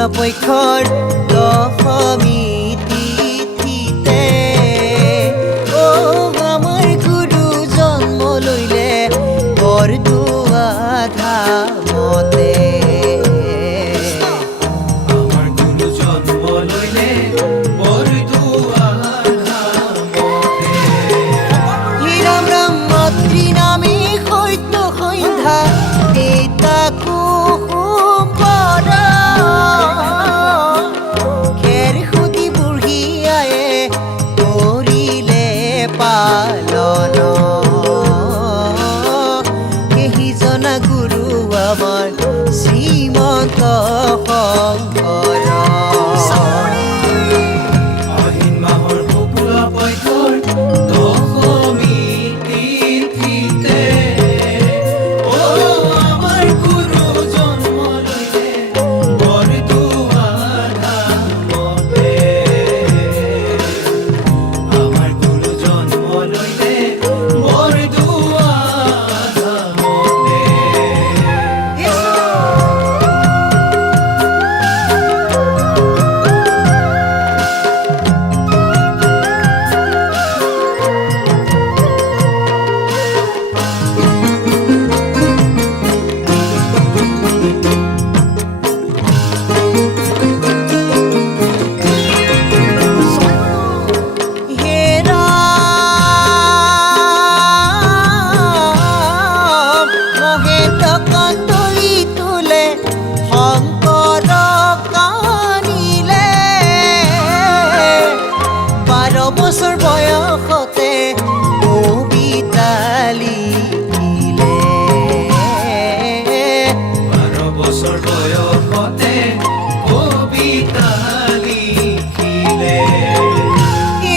পক্ষৰ দশমী তিথিতে আমাৰ গুৰু জন্ম লইলে বৰদোৱা ধামতে। আমাৰ গুৰু জন্ম লইলে বৰদোৱা ধামতে। ৰাম ৰাম মাতৃ নামে সত্য সন্ধ্যা পিতা কুসুম পৰা খেৰ সুধি বুঢ়ী আয়ে কৰিলে পালন। সেইজনা গুৰু আমাৰ শ্ৰীমন্ত শংকৰ। আহিন মাহৰ শুক্ল পক্ষৰ দশমী তিথিতে আমাৰ গুৰু জন্ম লইলে বৰদোৱা ধামতে। আমাৰ গুৰু জন্ম লইলে বৰদোৱা ধামতে। হে ৰাম মহেন্দ্ৰ কান্দলি তোলে শংকৰ কানিলে। 12 বছৰ বয়সতে কবিতা লিখিলে। 12 বছৰ বয়সতে কবিতা লিখিলে।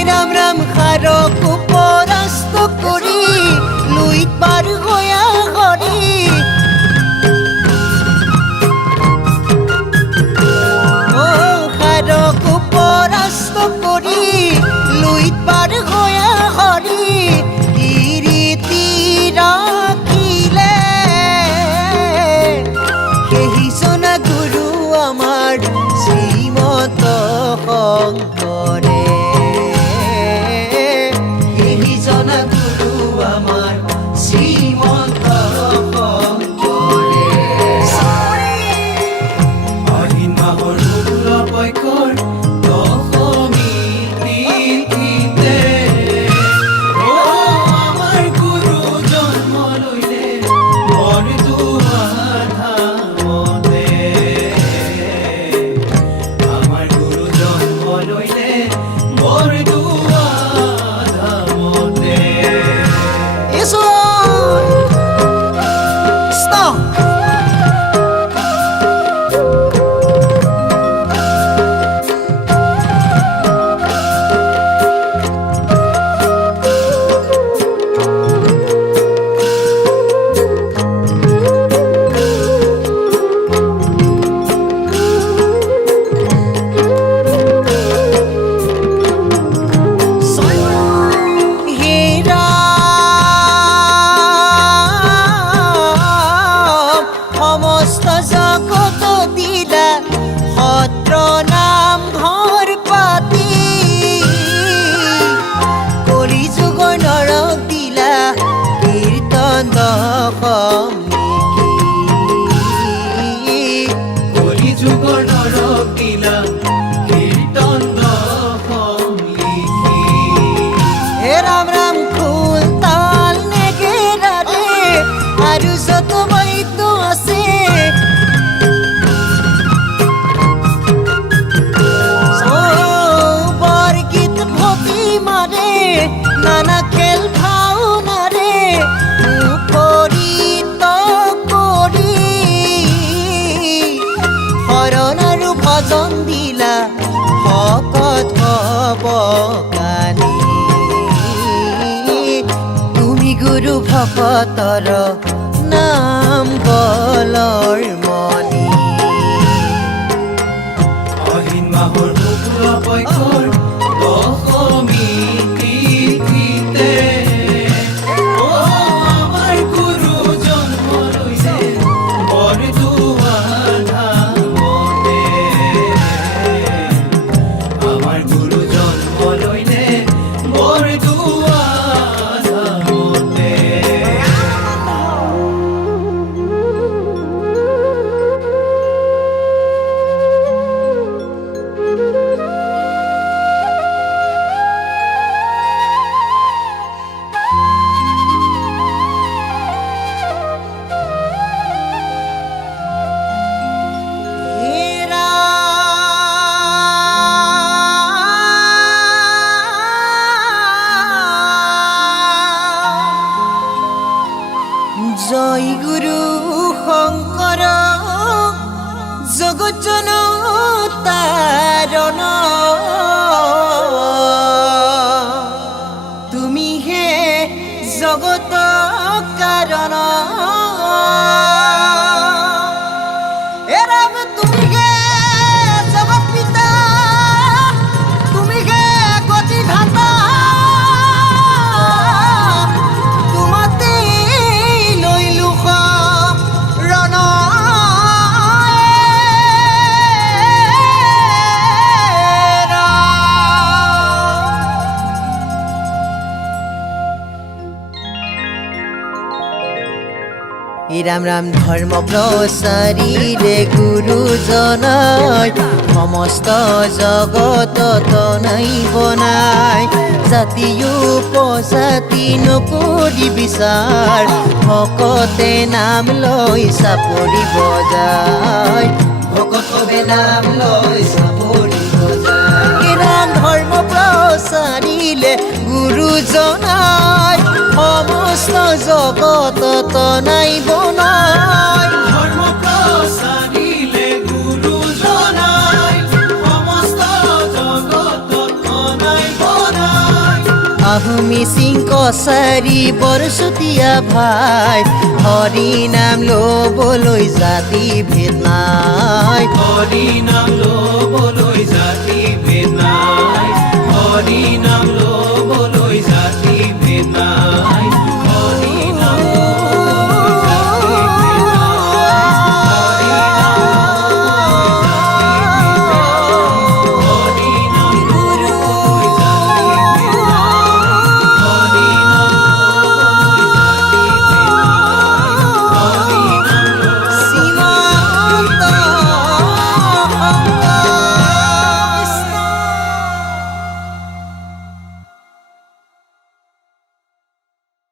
ৰাম ৰাম সাৰক পৰাস্ত কৰি লুইত পাৰ গয়া হৰি। সাৰক পৰাস্ত কৰি লুইত পাৰ গয়া হৰি। তিৰিতি ৰাখিলে সেইজনা গুৰু আমাৰ শ্ৰীমন্ত শংকৰে। সেইজনা গুৰু আমাৰ শ্ৰীমন্ত শংকৰে। আহিন মাহৰ শুক্ল পক্ষৰ দশমী তিথিতে আমাৰ গুৰু জন্ম লইলে বৰদোৱা ধামতে। আমাৰ গুৰু জন্ম লইলে বৰদোৱা ধামতে। Stop! হে ৰাম সমস্ত জগত দিলা সত্ৰ নাম ঘৰ পাতি। কলি যুগৰ নৰক দিলা কীৰ্তন দশম লিখি। কলি যুগৰ নৰক দিলা কীৰ্তন দশম লিখি। হে ৰাম ৰাম খোল তাল নেগেৰাৰে আৰু যত বাদ্য আছে। বৰগীত ভক্তি মাৰে নানা খেল ভাওনাৰে মুখৰিত কৰি শৰণ আৰু ভজন দিলা ভকত ভবকানী। তুমি গুৰু ভকতৰ নাম বলৰ মণি। আহিন মাহৰ শুক্ল পক্ষৰ দশমী তিথিতে আমাৰ গুৰু জন্ম লইলে বৰদোৱা ধামতে। জয় গুৰু শঙ্কৰ জগজ্জন তাৰণ তুমি হে জগত কাৰণ হে ৰাম তুমি হে জগত পিতা তুমি হে গতি ধাতা তোমাতে লৈলো শৰণ ৰাম ৰাম ধৰ্ম প্ৰচাৰী ৰে গুৰুজনাই সমস্ত জগত তনাই বনাই জাতি উপজাতি নকৰি বিচাৰ ভকতে নাম লৈ চাপৰি বজায় ভকতে নাম লৈ চাপৰি বজায় ৰাম ধৰ্ম প্ৰচাৰিলে গুৰুজনাই সমস্ত জগত তনাই বনাই ধৰ্ম প্ৰচাৰিলে গুৰুজনাই সমস্ত জগতত অনাই বনাই আহোম মিচিং কছাৰী বৰচতীয়া ভাই হৰি নাম ল'বলৈ জাতি ভেদ নাই হৰি নাম ল'বলৈ জাতি ভেদ নাই হৰি নাম ল'বলৈ জাতি ভেদ নাই